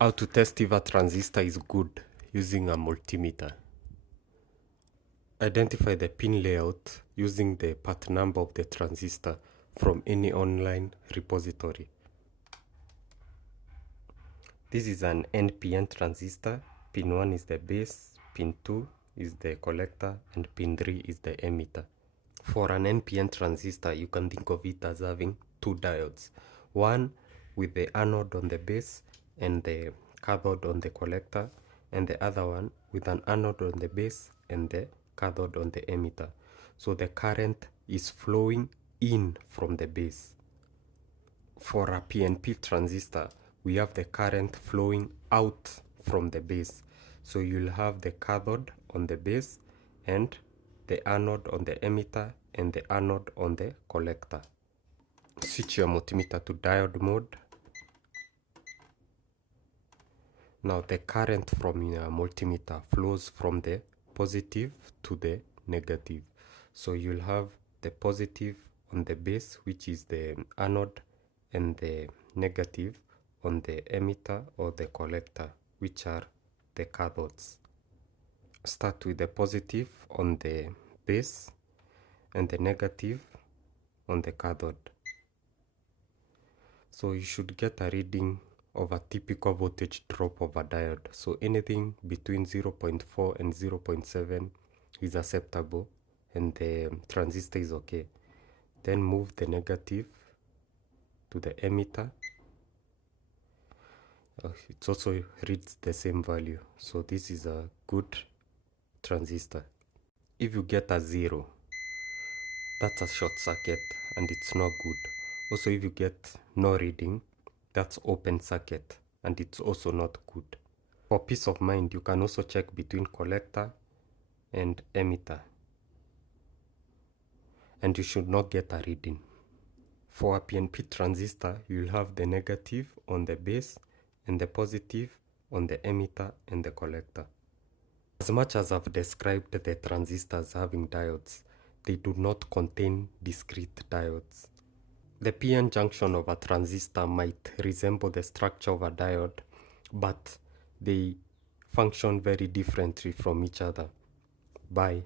How to test if a transistor is good using a multimeter. Identify the pin layout using the part number of the transistor from any online repository. This is an NPN transistor. Pin 1 is the base, pin 2 is the collector, and pin 3 is the emitter. For an NPN transistor, you can think of it as having two diodes. One with the anode on the base and the cathode on the collector, and the other one with an anode on the base and the cathode on the emitter. So the current is flowing in from the base. For a PNP transistor, we have the current flowing out from the base. So you'll have the cathode on the base and the anode on the emitter and the anode on the collector. Switch your multimeter to diode mode. Now the current from your multimeter flows from the positive to the negative. So you'll have the positive on the base, which is the anode, and the negative on the emitter or the collector, which are the cathodes. Start with the positive on the base and the negative on the cathode. So you should get a reading of a typical voltage drop of a diode. So anything between 0.4 and 0.7 is acceptable and the transistor is okay. Then move the negative to the emitter. It also reads the same value. So this is a good transistor. If you get a 0, that's a short circuit and it's not good. Also, if you get no reading, that's open circuit and it's also not good. For peace of mind, you can also check between collector and emitter, and you should not get a reading. For a PNP transistor, you'll have the negative on the base and the positive on the emitter and the collector. As much as I've described the transistors having diodes, they do not contain discrete diodes. The PN junction of a transistor might resemble the structure of a diode, but they function very differently from each other. Bye.